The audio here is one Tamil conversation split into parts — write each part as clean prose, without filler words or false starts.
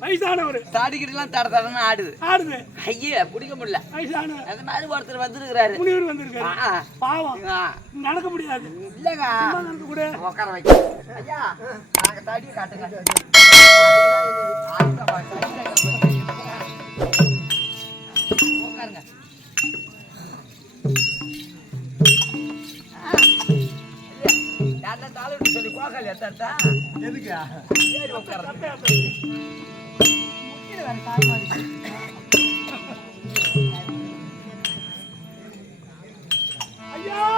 வயசானவர் தாடிக்கிட்டுலாம் தட தடன்னு ஆடுது ஐயா பிடிக்க முடியல. அந்த மாதிரி ஒருத்தர் வந்திருக்கிறாரு, பாவம் நடக்க முடியாது. இல்லங்க உட்கார வைக்க ஐயா, நாங்க தடியை காட்டுங்க. உட்காருங்க. சொல்லி கோகால் எத்தா எதுக்கு ஐயா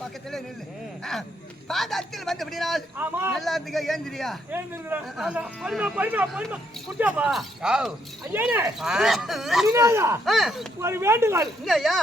பக்கத்துல நில்லு. பாதத்தில் வந்து விடினால் எல்லாத்துக்கு ஏந்திரியா ஒரு வேண்டுதல் இல்லையா?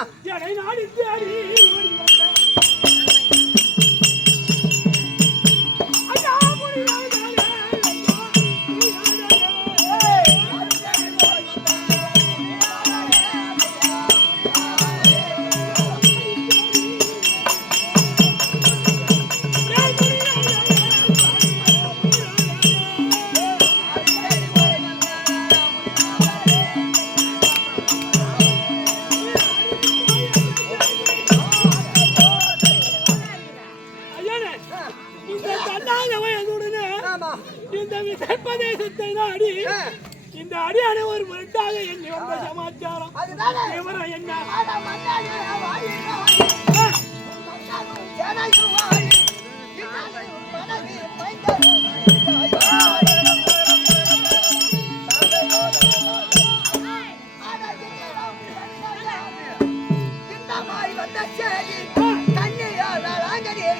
இந்த அடியான ஒரு முறையாக எண்ணி வந்த சமாச்சாரம் விவரம் என்ன?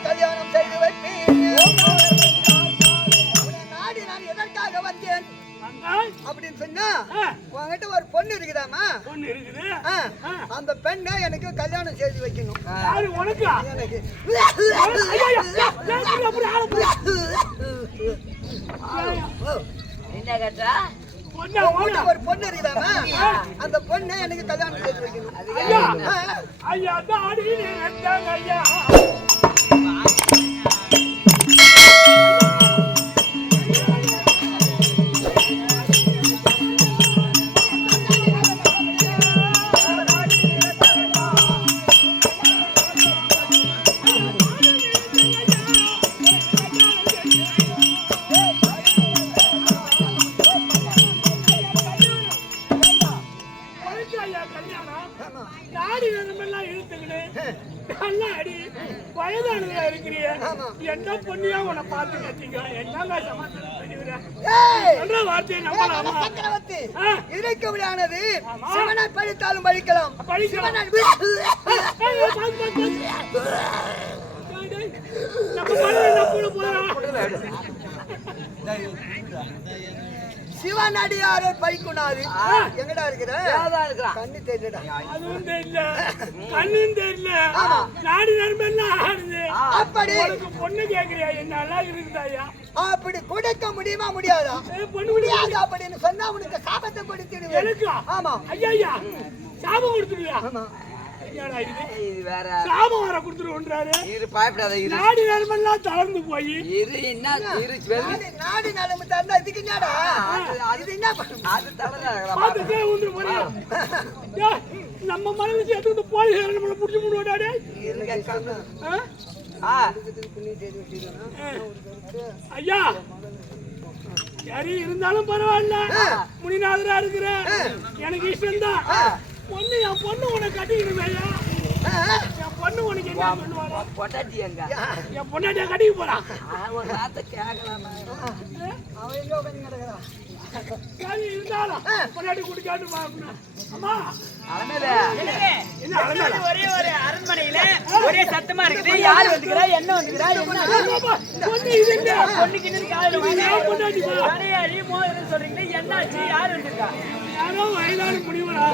கல்யாணம் செய்து வைப்பேன் நாடி நான் எதற்காக வந்தேன் அப்படின்னு சொன்னா, உங்ககிட்ட ஒரு பொண்ணு இருக்குதாமா? பொண்ணு இருக்குது. அந்த பெண்ணை எனக்கு கல்யாணம் செய்து வைக்கணும். எனக்கு ஒரு பொண்ணு இருக்குதாமா? அந்த பொண்ணை எனக்கு கல்யாணம் செய்து வைக்கணும். வயதானதா இருக்கிறீ, என்ன பொண்ணியா உன்னை பார்த்து கட்டிங்க? என்ன சமாச்சாரம் வார்த்தையை நம்பலாமா? சக்கரவர்த்தி இருக்க முடியானது சிவனை பழித்தாலும் பழிக்கலாம். சிவனடியாரே பைக்குனாது எங்கடா இருக்கிற கண்ணு தெரியலடா அதுவும் தெரியல கண்ணும் தெரியல நாடி நரம்பெல்லாம் ஆடுது அப்படி பொண்ணு கேக்குறியா என்ன நல்லா இருக்குதாயா அப்படி கொடுக்க முடியுமா முடியாதா பொண்ணு முடியாது அப்படின்னு சொன்னா உனக்கு சாபத்தை கொடுத்துடுவேன் எனக்கு ஆமா ஐயா சாபம் கொடுத்துடுவியா ஆமா இது வேற சாபம் வர கொடுத்துருவோன்றாரு இரு பயப்படாத இரு நாடி நரம்பெல்லாம் தளர்ந்து போய் இரு என்ன இரு நாடி நரம்பு தந்தா இதுக்கு என்னடா அது என்ன அது தளர்றா பாத்துட்டே வந்து போறியா நம்ம மனசு சேர்த்து போலீஸ் நம்மள புடிச்சு முடுவாடா இருங்க ஐயா சரி இருந்தாலும் பரவாயில்ல முனிநாதரா இருக்கிற எனக்கு இஷ்டம் தான் பொண்ணு என் பொண்ணு உனக்கு கட்டிக்கணும் ஐயா என் பொண்ணு உனக்கு என்ன சொல்லுவாங்க பொட்டாட்டி எங்க என் பொண்டாட்டியா கட்டிக்க போறான் ஒரு ராத்த கேட்கலாம் அவன் எங்க உட்காந்து கிடக்குறான் சரி இருந்தாலும் பொண்டாட்டி குடிக்காட்டு அம்மா ஒரே ஒரு அரண்மனையில ஒரே சத்தமா இருக்குது யாரு வந்துக்கிறா என்ன வந்துக்கிறா பொண்ணுக்கு சொல்றீங்க என்னாச்சு யாரு வந்திருக்கா யாரோ வயதான முனிவரா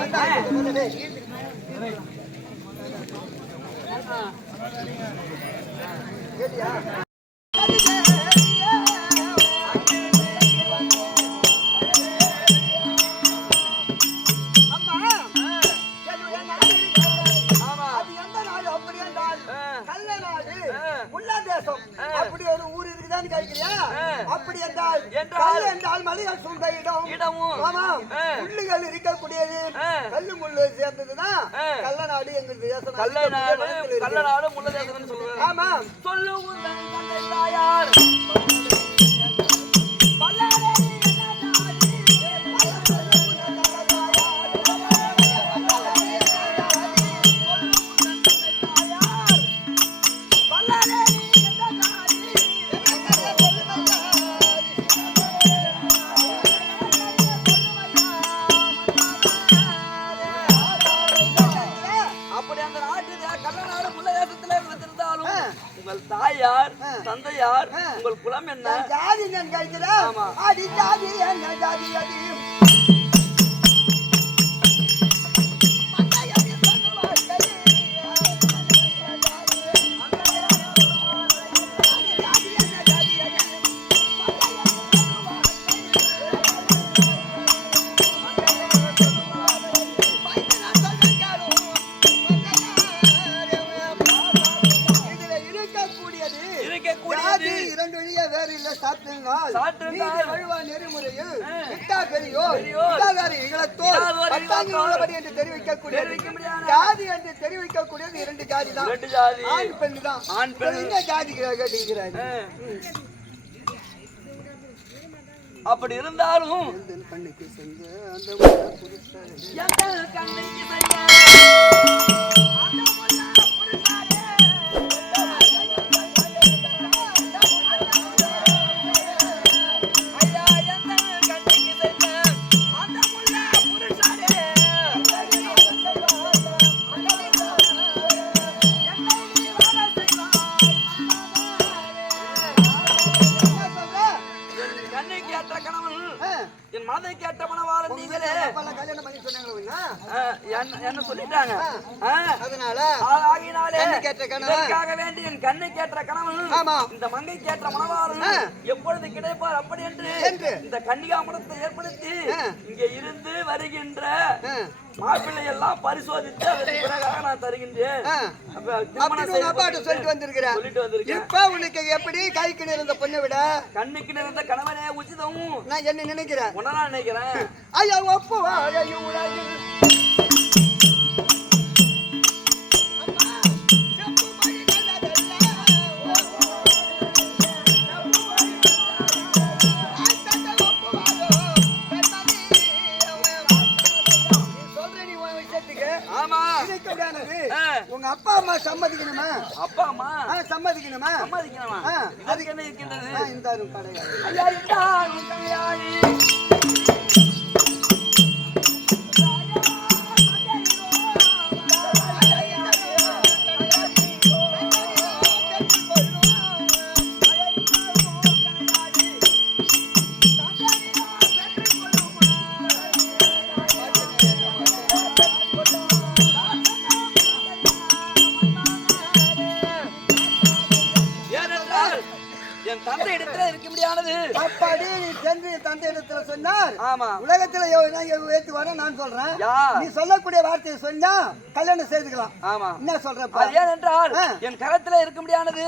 அப்படி ஒரு ஊர் இருக்குதான்னு கேட்கிறியா அப்படி என்றால் மலைகள் சூழ்ந்த இடமும் ஆமாம் முள்ளுகள் இருக்கக்கூடியது கல்லு முள்ளு சேர்ந்ததுதான் கள்ளநாடு எங்க தேசம் கள்ளநாடு முள்ள தேசம்னு சொல்லுவாங்க ஆமா சொல்லுங்க தாயார் தாயார் தந்தையார் உங்கள் குலம் என்ன ஜாதி நான் கேட்கிறேன் அடி ஜாதி என்ன ஜாதி அடி தெரிவிக்கக்கூடியது இரண்டு ஜாதி தான் ஆண் பெண் தான் ஆண் பெண் ஜாதி கேட்டுக்கிறாங்க அப்படி இருந்தாலும் கண்ணுக்கு செஞ்ச என்ன சொல்லிட்டாங்க அதனால என் கண்ணை கேட்ட கணவன் இந்த மங்கை கேட்ட மணவாளன் எப்பொழுது கிடைப்பார் அப்படி என்று இந்த கன்னிகாமரத்தை ஏற்படுத்தி இங்க இருந்து வருகின்ற மாப்பிள்ளை எல்லாம் பரிசோதித்து அதற்கு பிறகாக நான் தருகின்றேன் சொல்லிட்டு வந்திருக்கிறேன். இப்ப உனக்கு எப்படி கைக்கு நிறந்த பொண்ணை விட கண்ணுக்கு நிறந்த கணவனே உச்சிதம் நான் என்ன நினைக்கிறேன் உடனே நினைக்கிறேன். ஐயா ஒப்புவா உங்க அப்பா அம்மா சம்மதிக்கணுமா? அப்பா அம்மா சம்மதிக்கணுமா? சம்மதிக்கணுமா? அதுக்கு என்ன இருக்கின்றது? இந்த கடையா ஐயா கடையாளி என் தந்தை இடத்துல இருக்க முடியானது. அப்படி நீ சென்று தந்தை இடத்துல சொன்னார். ஆமா, உலகத்துல ஏத்து வர நான் சொல்றேன். நீ சொல்லக்கூடிய வார்த்தையை சொன்னா கல்யாணம் செய்துக்கலாம். ஆமா, என்ன சொல்ற? ஏனென்றால் என் கரத்துல இருக்க முடியானது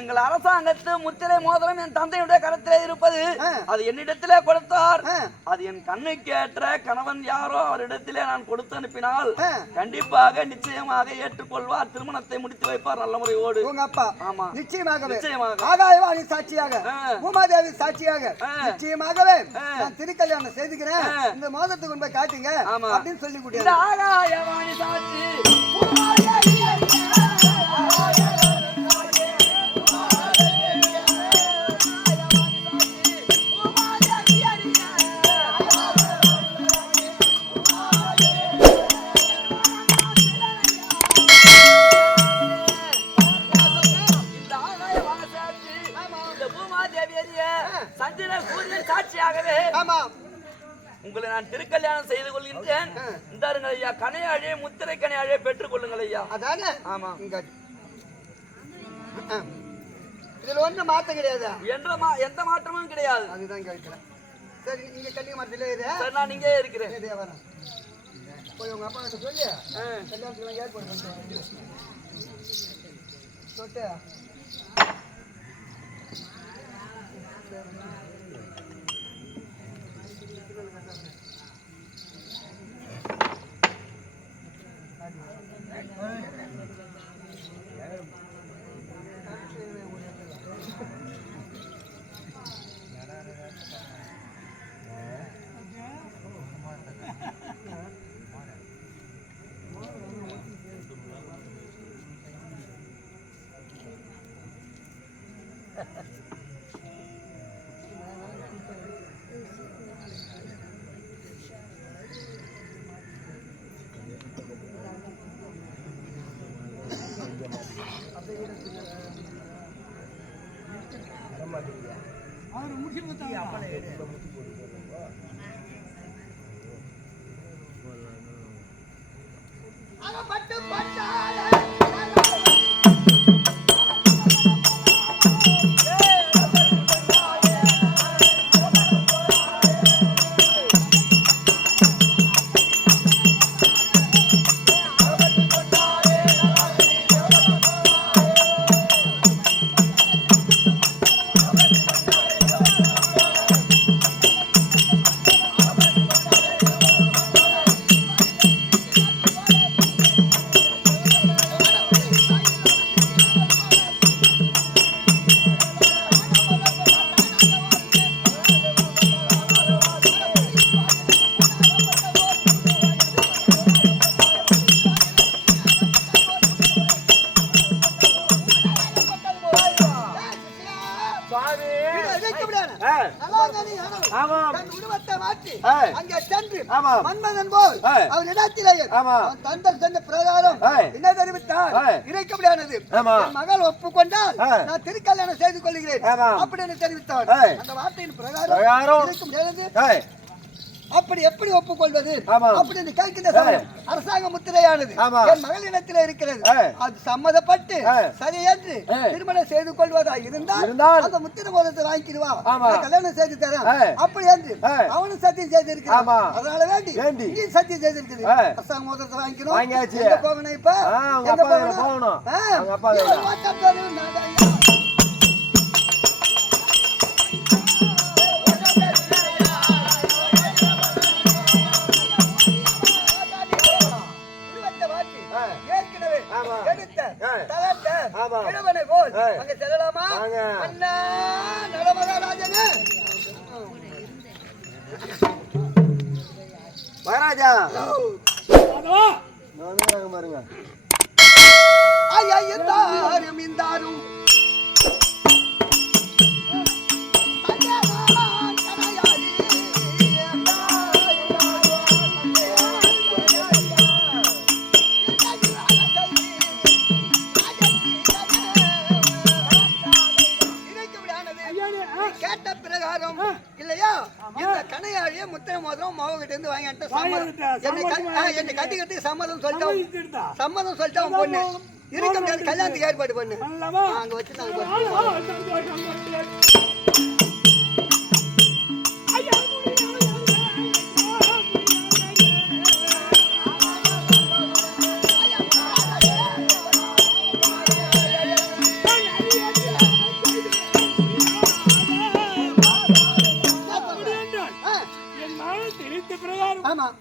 எங்கள் அரசாங்கத்து முத்திரை மோதிரம் என் தந்தையுடைய கரத்திலே இருப்பது. அது என்னிடத்திலே கொடுத்தார். அது என் கண்ணுக்கு ஏற்ற கணவன் யாரோ அவரிடத்திலே நான் கொடுத்து அனுப்பினால் கண்டிப்பாக நிச்சயமாக ஏற்றுக்கொள்வார். திருமணத்தை முடித்து வைப்பார் நல்ல முறையோடு. உங்க அப்பா? ஆமா, நிச்சயமாகவே. ஆகாயவாணி சாட்சியாக, பூமாதேவி சாட்சியாக நிச்சயமாகவே நான் திருக்கல்யாணம் செய்துக்கிறேன். இந்த மோதிரத்துக்கு கொண்டு போய் காட்டுங்க அப்படின்னு சொல்லி கூட்டிய ஆகாயவாணி சாட்சி சாட்சியாகவே உங்களை நான் திருக்கல்யாணம் செய்து கொள்கின்றேன். இந்தாருங்கள் ஐயா, கனையாழே முத்திரை கனையாழே பெற்றுக் கொள்ளுங்கள் ஐயா. அதானே? ஆமா, இதுல ஒண்ணும் மாற்றம் கிடையாது. எந்த மாற்றமும் கிடையாது. அதுதான் கேட்கிறேன். சரி, நீங்க கல்யாண மரத்திலே இரு. சரி, நான் இங்கே இருக்கிறேன். போய் உங்க அப்பா கிட்ட சொல்லி கல்யாணத்துக்கு ஏற்பாடு பண்ணுறேன் சொல்லிட்டு மன்மதன் போல் அவர் இடத்திலேயே தந்தர் சென்ற பிரகாரம் என்ன தெரிவித்தார்? இறைக்க முடியானது மகள் ஒப்புக்கொண்டால் நான் திருக்கல்யாணம் செய்து கொள்கிறேன் அப்படின்னு தெரிவித்தார். அந்த வார்த்தையின் பிரகாரம் இறைக்க முடியாது. அப்படி எப்படி ஒப்புக்கொள்வது அப்படின்னு கேட்கின்ற சமயம் அரசாங்க முத்திரையானது என் மகளிடத்தில் இருக்கிறது. அது சம்மதப்பட்டு சரி என்று திருமணம் செய்து கொள்வதா இருந்தால் அந்த முத்திரை மோதிரத்தை வாங்கிடுவா, கல்யாணம் செய்து தரேன் அப்படி என்று அவனும் சத்தியம் செய்திருக்கிறான். அதனால வேண்டி நீ சத்தியம் செய்திருக்குது. அரசாங்க மோதிரத்தை வாங்கிக்கணும். போகணும் இப்ப மகாராஜா பாருங்க ஐயாரும் இந்தாரும் கேட்ட பிரகாரம் இல்லையா இந்த கனையாழிய முத்திரை மோதிரம் மாவகிட்ட இருந்து வாங்கிட்டு என்னை கட்டிக்கிறதுக்கு சம்மதம் சொல்லிட்டான் பொண்ணு. இருக்க முடியாது கல்யாணத்துக்கு ஏற்பாடு பண்ணு அங்க வச்சு நாங்க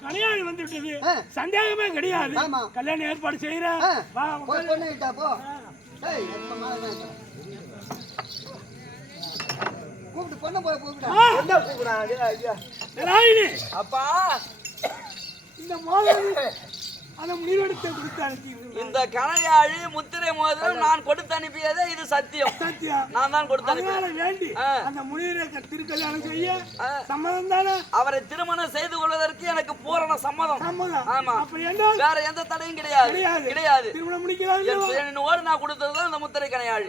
கல்யாணம் வந்துட்டது சந்தேகமே கிடையாது கல்யாணம் ஏற்பாடு செய்யறேன் கூப்பிட்டு பொண்ணு போய் அப்பா இந்த மோதிரம் அந்த முடிவெடுத்து கொடுத்து அனுப்பி இந்த கணையாழி முத்திரை மோதிரம் நான் கொடுத்து அனுப்பியதே இது சத்தியம் சத்தியம் நான் தான் கொடுத்து அனுப்பினேன் வேண்டி அந்த முடிவை திருக்கல்யாணம் செய்ய சம்மதம் தானே அவரை திருமணம் செய்து கொள்வதற்கு எனக்கு பூரண சம்மதம் ஆமா அப்ப என்ன வேற எந்த தடையும் கிடையாது கிடையாது திருமணம் முடிக்கலாம் ஓடு நான் கொடுத்ததுதான் அந்த முத்திரை கணையாழி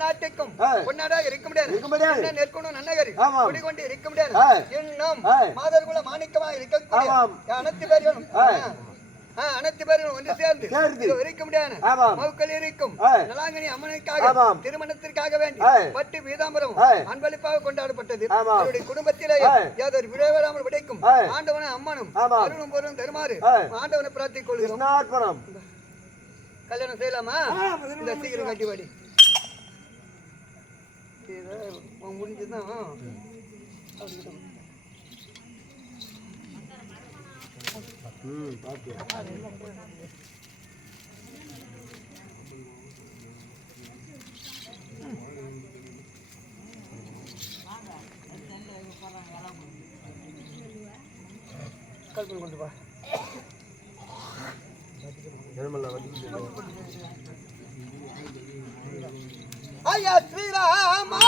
நாட்டுக்கும் பொன்னாடாக இருக்க முடியாது நெற்கணும் நன்னகரி குடிகொண்டு இருக்க முடியாது இன்னும் மாதர்குல மாணிக்கமா இருக்க அனைத்து பேர்களும் ஒன்று சேர்ந்து இருக்க முடியாது மவுக்கள் இருக்கும் நலாங்கனி அம்மனுக்காக திருமணத்திற்காக வேண்டி பட்டு பீதாம்பரம் அன்பளிப்பாக கொண்டாடப்பட்டது அவருடைய குடும்பத்திலே யாதொரு விரைவிடாமல் விடைக்கும் ஆண்டவனும் அம்மனும் அருளும் பொருளும் தருமாறு ஆண்டவனை பிரார்த்திக் கொள்கிறோம் கல்யாணம் செய்யலாமா இந்த சீக்கிரம் கட்டி வாடி முடிஞ்சுதான் கல்பனை கொண்டு வா ஐயா ஸ்ரீராமா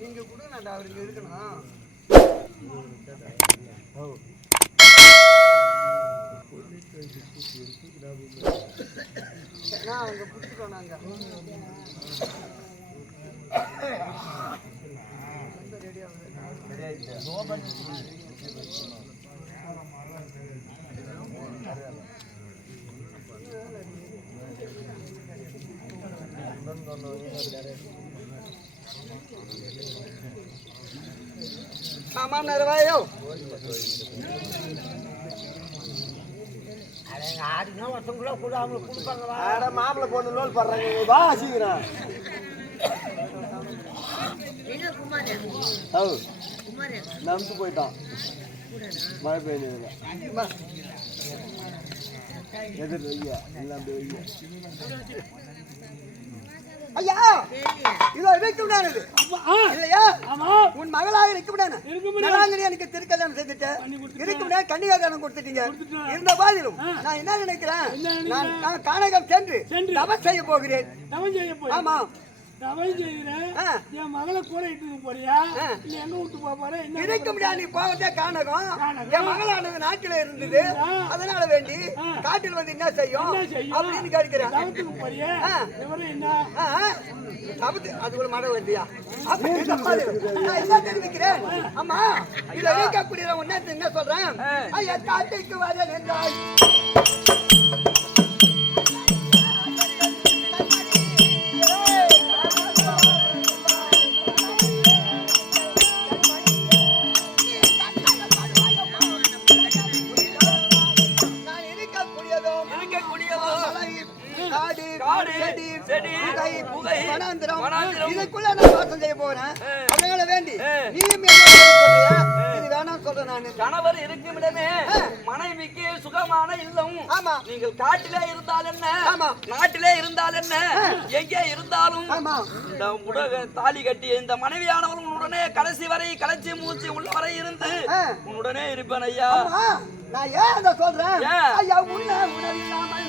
நீங்க கொடுங்க அவருக்கு இருக்கணும். அவங்க பிடிச்சிட்டோம் நாங்க. ஆமா நிறைவாயோ மாப்பிள்ள பொண்ணு லோல் பண்றாங்க. வா சீக்கிரம். நம்பி போயிட்டான் மழை பெய்யுது. எதிர் வையா எல்லாம் வையா. ஐயா இதோ வைக்கக்கூடாது இல்லையா? உன் மகளாக இருக்கக்கூடாது. எனக்கு திருக்கல்யாணம் செய்துட்டு இருக்கக்கூடாது. கன்னிகாதானம் கொடுத்துட்டீங்க. இருந்த பாதிலும் நான் என்ன நினைக்கிறேன், நான் கானகம் சென்று தவம் செய்ய போகிறேன். ஆமா என் மகளை கூட இட்டு போறியா? எங்க விட்டு போற? இருக்க முடியாது. நீ போவதே கானகம். என் மகளானது நாட்டில இருந்தது. அதனால வேண்டி காட்டில் வந்து என்ன செய்யும் அப்படின்னு கேட்கிறேன். அது ஒரு மழை வருதியா? தெரிவிக்கிறேன். ஆமா இதை இருக்கக்கூடிய ஒன்னு என்ன சொல்றேன், காட்டுக்கு வர என்றாய். இதுக்குள்ள நான் வாசம் செய்ய போறேன். அதனால வேண்டி நீயும் இது வேணாம் சொல்றேன். நான் கணவர் இருக்குமிடமே மனைவிக்கு சுகமான இல்லம். ஆமா நீங்கள் காட்டிலே இருந்தால் என்ன, ஆமா நாட்டிலே இருந்தால் என்ன, எங்கே இருந்தாலும் ஆமா தாலி கட்டி இந்த மனைவியானவர்கள் உடனே கடைசி வரை களைச்சி மூச்சு உள்ள வரை இருந்து உடனே இருப்பேன் ஐயா. நான் ஏன் அதை சொல்றேன், ஐயா உன்ன உணவில்லாமல்